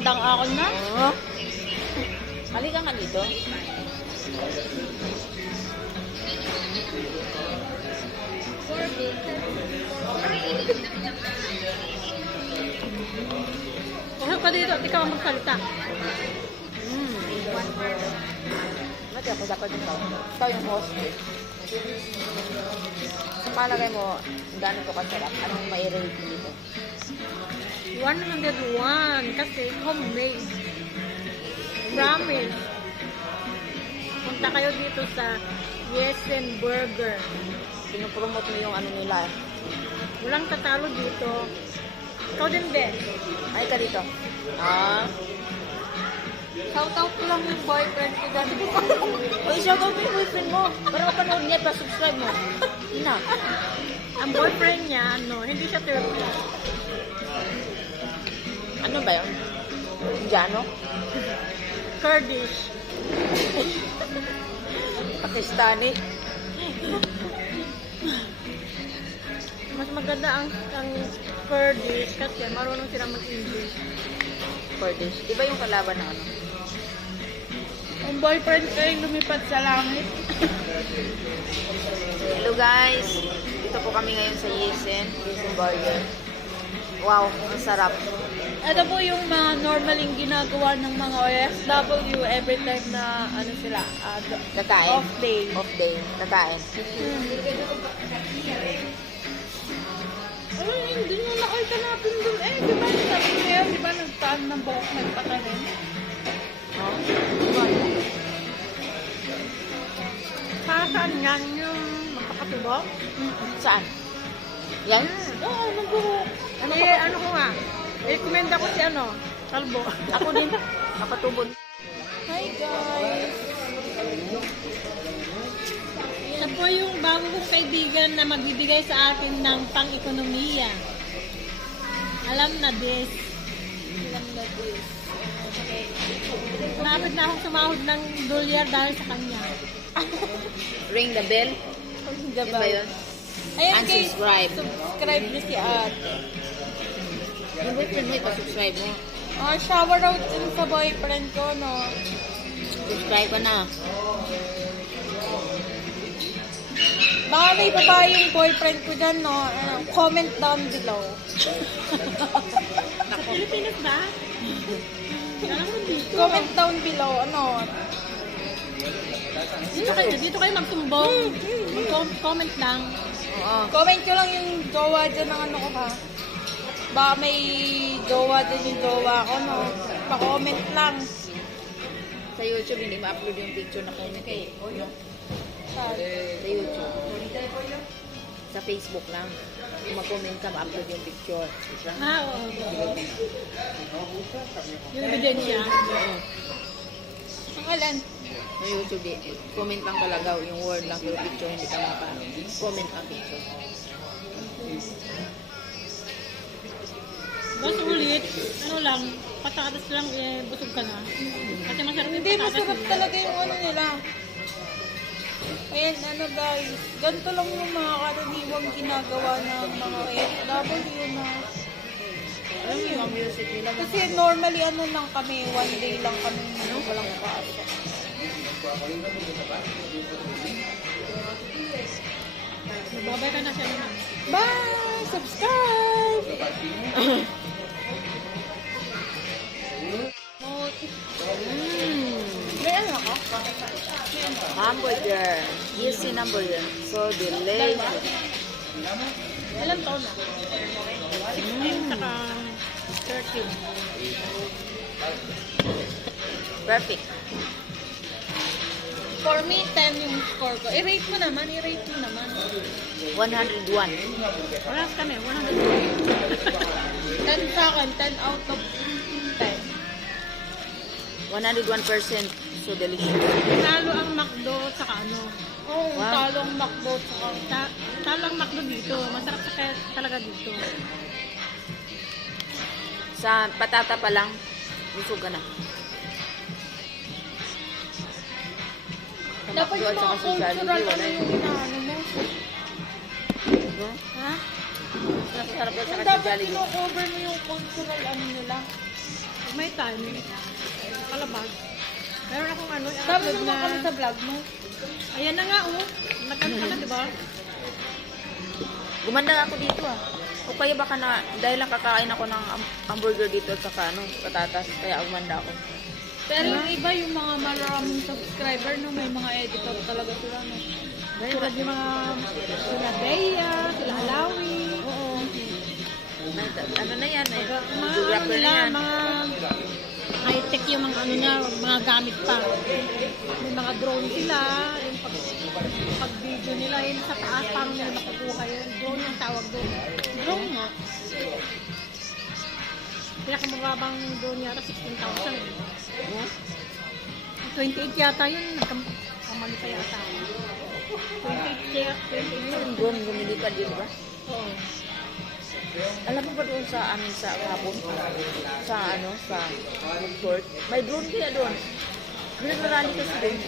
Matandang ako na. Oo. Halika nga dito. Huwag ka dito at ikaw ang magsalita. Mati ako dapat ikaw. Ikaw yung host. Sa palagay mo, gano'n to kasarap? Anong may rate dito? 101 kasi homemade. Promise. Punta kayo dito sa Yesen Burger. Pinopromote mo yung ano nila. Walang tatalo dito. Ikaw din, be. Ay ka dito. Ah. Shout-out ko lang yung boyfriend ko dati. Uy, shoutout mo yung boyfriend mo. Para mapanood niya, pa-subscribe mo. Yun na. Ang boyfriend niya, hindi siya Turkey. Ano ba yun? Indiano? Kurdish. Pakistani? Mas maganda ang Kurdish kasi marunong silang mag-English. Kurdish. Iba yung kalaban ng ano? Ang boyfriend ko yung lumipad sa langit. Hello guys! Dito po kami ngayon sa Yesen Burger. Wow, ang sarap. Ito po yung mga normaling ginagawa ng mga OFW every time na sila, Kakain. off day. Off day. Kakain. Ay, hindi nyo na kayo kanapin dun. Di ba sabi ko ngayon, di ba nagtaan ng buhok nagpatanin? Oh. Saan yan yung magpapatubok? Saan? Yan? Oo, ng buhok. Ano ko nga? Recommend ako si Kalbo. Ako din. Kapatubod. Hi guys! Siya po yung bago kong kaibigan na magbibigay sa atin ng pang-ekonomiya. Alam na this. Malapit na akong sumahod ng dolyar dahil sa kanya. Ring the bell. Yun ba yun? Ayan guys, Unsubscribe. subscribe niyo si ate. Yung boyfriend mo, ipasubscribe mo. Shower out din sa boyfriend ko, no? Subscribe ka na. Baka may babae yung boyfriend ko dyan, no? Comment down below. Sa Pilipinas ba? Comment down below, Dito kayo magtumbong. Comment lang. Oo. Comment ko lang yung jowa dyan ng ko ha. Baka may jowa dyan yung jowa ko, no? Pa-comment lang. Sa YouTube, hindi ma-upload yung picture na comment eh. No? Sa YouTube. Sa Facebook lang. Kung mag-comment ka, ma-upload yung picture. Oo. Yung ebidensya. Ang alan? Sa YouTube, comment lang talaga yung word lang, pero picture hindi ka mapa-comment ang picture. Basta ulit, lang, patatas lang, busog ka na. Kasi masarap yung Hindi, patatas masarap nila. talaga yung nila. Ayan, guys. Ganito lang yung mga karaniwang ginagawa ng mga OFW na. Alam mo yung music nila? Kasi normally lang kami, one day lang kami walang pasok. Magbabay ka na siya naman. Bye! Subscribe! May ano ka? Hamburger. Easy hamburger. So delicious. Ilang taon na? 16 saka 13. Perfect. For me, 10 yung score ko. I-rate mo naman. 101. Wala kami, 100. 10 sa akin, 10 out of 10. 101%. So delicious. Talo ang McDo saka Oo, Wow. talong McDo tsaka. Talo ang McDo dito. Masarap sa kaya talaga dito. Sa patata pa lang, busog ka na. Sa Dapat McDo at yung saka mga sa Jollibee, cultural wala yung yun. inaano mo. Ha? Masarap daw sa Dapat Jollibee. kino-cover mo yung cultural nila. May time. Kalabag. Meron akong ano, Sabi i-upload naman kami sa vlog mo. Ayan na nga, oh. Nag-ano ka na, di ba? Gumanda ako dito ah. O kaya baka na, dahil lang kakain ako ng hamburger dito at saka ano, patatas, kaya gumanda ako. Pero yung iba, yung mga maraming subscriber, no, may mga editor talaga sila, no. Tulad yung mga sila Bea, sila Halawi. Oo. Ano na yan eh. Mga ano Videographer na nila, yan. mga high-tech yung mga ano niya, mga gamit pa. May mga drone sila, yung pag-video nila, yun sa taas, paano nila makukuha yun. Drone yung tawag doon. Drone nga. Pinakamababang drone yata, 16,000. Hmm? 28 yata yun, nagkamali pa yata. 28 yata, 28 Yung drone lumilipad yun ba? Oo. Alam mo ba doon sa amin sa hapon? Sa ano, sa resort? May drone kaya doon. Ginarali kasi doon.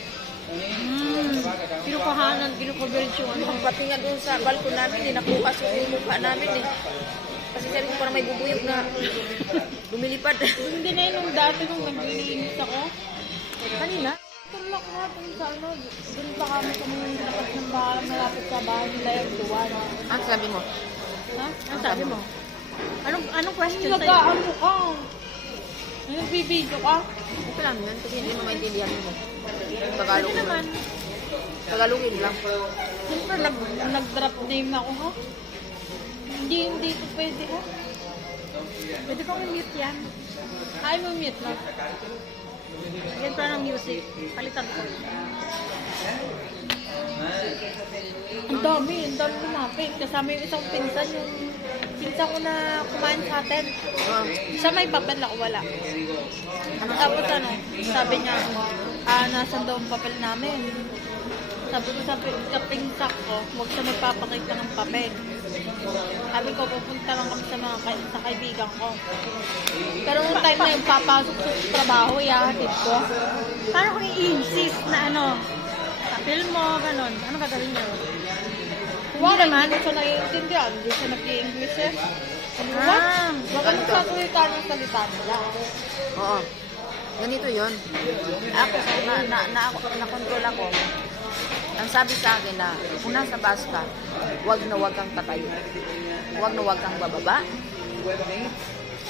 Kinukuhanan, kinukoverage yung ano. Ang pati nga doon sa balkon namin, eh, nakuha sa mukha namin eh. Kasi sabi ko parang may bubuyog na lumilipad. Hindi na yun nung dati nung naglilinis ako. Kanina? Tulak nga dun sa ano, dun pa kami kung dapat ng bahay, malapit sa bahay nila yung duwan. Ano sabi mo? Ha? Ano sabi mo? Anong question sa'yo? Nag-aano ka? Nagbibideo ka? Okay lang yan, kasi hindi mo maintindihan mo. Tagalog Pwede naman. Tagalogin lang. Siyempre, nag-drop name ako, ha? Hindi ito pwede, ha? Pwede kong i-mute yan. Ay, mamute na. Yan pa ng music. Palitan ko. Ang dami lumapit. Kasama yung isang pinsan, yung pinsan ko na kumain sa atin. Oh. Siya may papel, ako wala. Tapos ano, sabi niya, nasan daw ang papel namin? Sabi ko sa pinsak ko, huwag siya magpapakita ng papel. Sabi ko, pupunta lang kami sa kaibigan ko. Pero nung time na yung papasok sa trabaho, ihahatid ko. Paano kung i-insist na ano? Papel mo, ganon. Ano gagawin niyo? Hindi naman, hindi siya naiintindihan. Hindi siya nag-i-English eh. Ah, Baka nagsasalita ng salita nila. Oo. Ganito yon. Ako, na-control ako. Ang sabi sa akin na, kung nasa bus ka, wag na wag kang tatayo. Wag na wag kang bababa.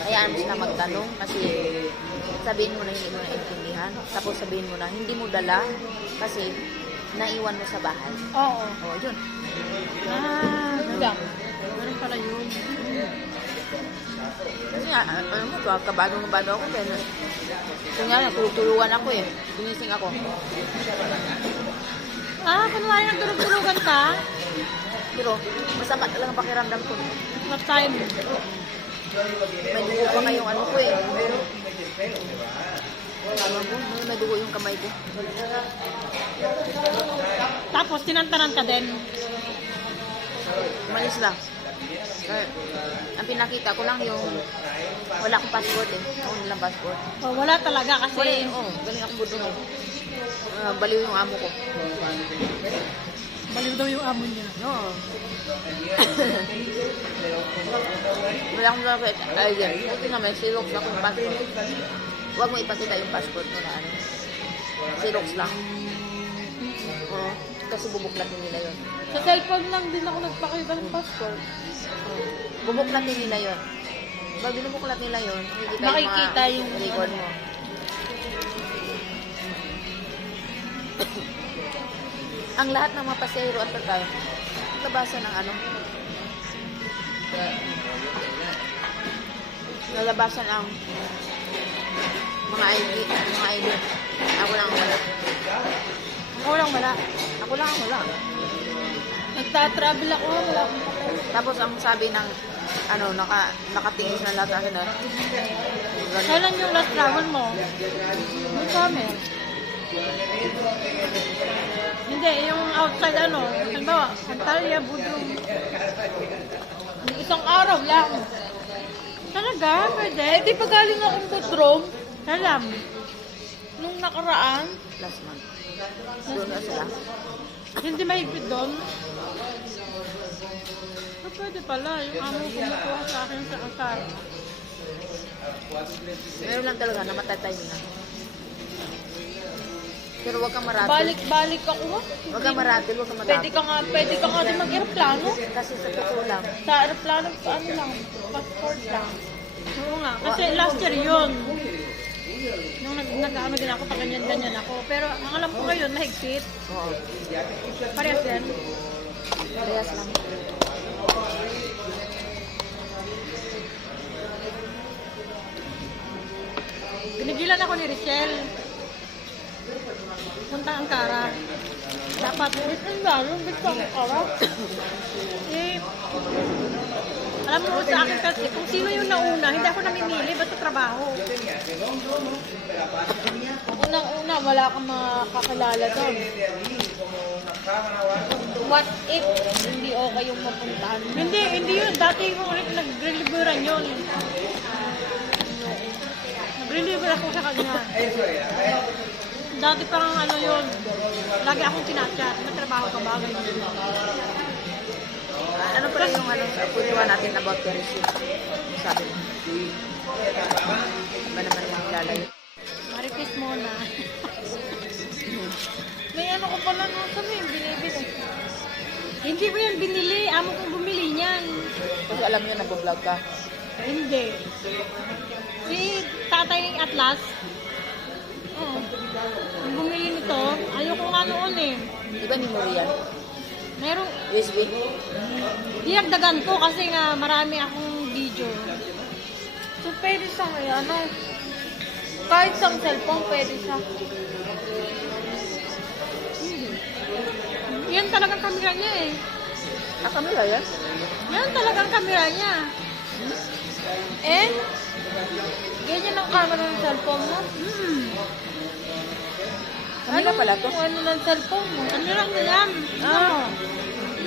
Hayaan mo sila magtanong kasi sabihin mo na hindi mo naintindihan. Tapos sabihin mo na hindi mo dala kasi naiwan mo sa bahay. Oo. Oo, yun. Ano lang. ganun pala yun. Kasi nga, ano mo, kabadong ako. Pero, kung nga, natutulungan ako eh. Gumising ako. Kunwari nagdurog-durugan ka? Pero, masama talaga ang pakiramdam ko. What time? May dugo pa ngayong ano ko eh. May dugo yung kamay ko. Tapos, tinantanan ka din. Umalis lang. Ang pinakita ko lang yung wala akong passport eh. Ako nilang passport. O, wala talaga kasi. Wala eh. Oo, galing akong budong eh. Baliw yung amo ko. Baliw daw yung amo niya. Oo. Wala akong dapat. Ay, yan. Buti nga may Xerox ako yung passport. Huwag mo ipakita yung passport mo na ano. Xerox lang. Oo. Kasi bubuklatin nila yun. Sa cellphone lang din ako nagpakita ng passport. Bubuklatin nila yun. Pag binubuklat nila yun, Makikita yung record mo. Ang lahat ng mga pasahero at tatay, labasan ng ano? Nalabasan ang mga ID. Ako lang ang wala. Ako lang wala. Ako lang ang wala. Nagta-travel ako, wala akong papel. Tapos ang sabi ng ano, nakatingin na lahat sa akin na Kailan yung last travel mo? May kami. Hindi, yung outside ano. Halimbawa, Antalya, Budong. Isang araw lang. Talaga? Pwede? Eh, di pa galing akong Budrome Alam. nung nakaraan. last month. Doon na sila. Hindi mahigpit doon. Pwede pala. Yung amo kumukuha sa akin sa akar. Meron lang talaga na matatay na. Pero huwag kang maratil. Balik-balik ako. Ha? Huwag kang maratil, huwag kang matapos. Pwede ka nga din mag-aeroplano. Kasi sa totoo lang, Sa aeroplano, ano lang, passport lang. Oo nga. Kasi last year yun. Nung nag-ano din ako, paganyan-ganyan ako. Pero ang alam ko ngayon, mahigpit. oo, Parehas yan. parehas lang. Pinigilan ako ni Richelle. Punta Ankara. Dapat, Ang lalo, gusto ko kara. eh, alam mo sa akin kasi, kung sino yung nauna, hindi ako namimili, basta trabaho. Unang-una, wala kang makakilala doon. What if hindi okay yung mapuntahan mo? Hindi yun. Dati ko ulit nag-reliveran yun. Nag-reliver ako sa kanya. Dati parang ano yun. Lagi akong tinachat. May trabaho ka ba? Ganyan. Ano pala yung ano, kwentuhan natin about the receipt? Sabi mo. Ba naman yung lalay? Marites muna. May ano ko pala nung sabi, binibili. Hindi ko yan binili. Amo kong bumili niyan. Kasi alam niyo, nag-vlog ka. Hindi. Si Tatay Atlas. Oo. Yung bumili nito, ayoko nga noon eh. Di ba ni Murian? Merong, USB? dinagdagan ko kasi nga marami akong video. So, pwede siya ngayon, ano? Kahit sa cellphone, pwede siya. Yan talagang kamera niya eh. Ah, kamera yan? Yan talagang kamera niya. Eh? Ganyan ang camera ng cellphone mo? Kamera pala to? Ano ng cellphone mo? Kamera na yan. Ah.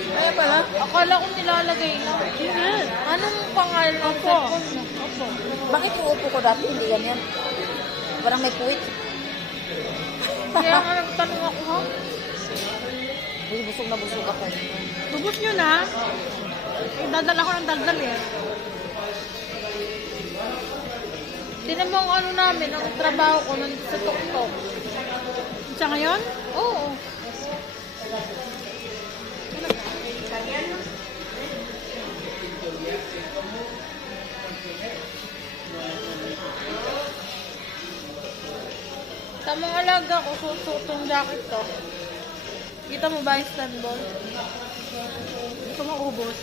Kaya pala. Akala ko nilalagay lang. Hindi. Anong pangalan ng cellphone mo? Opo. Bakit yung upo ko dati hindi ganyan? Parang may puwit. Kaya nga nagtanong ako, ha? Uy, busog na busog ako. Tubos nyo na. Daldal ako ng daldal eh. Tinan mo ang ano namin, ang trabaho ko nandito sa tuktok. Sa ngayon? Oo. Sa mga alaga ko, susutong jacket to. Kita mo ba yung standball? Gusto mo ubos.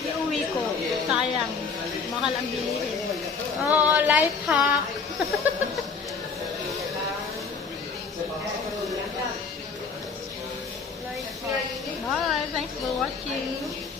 Iuwi ko. Sayang. Mahal ang bilihin. Oh, life hack. Bye. Thanks for watching.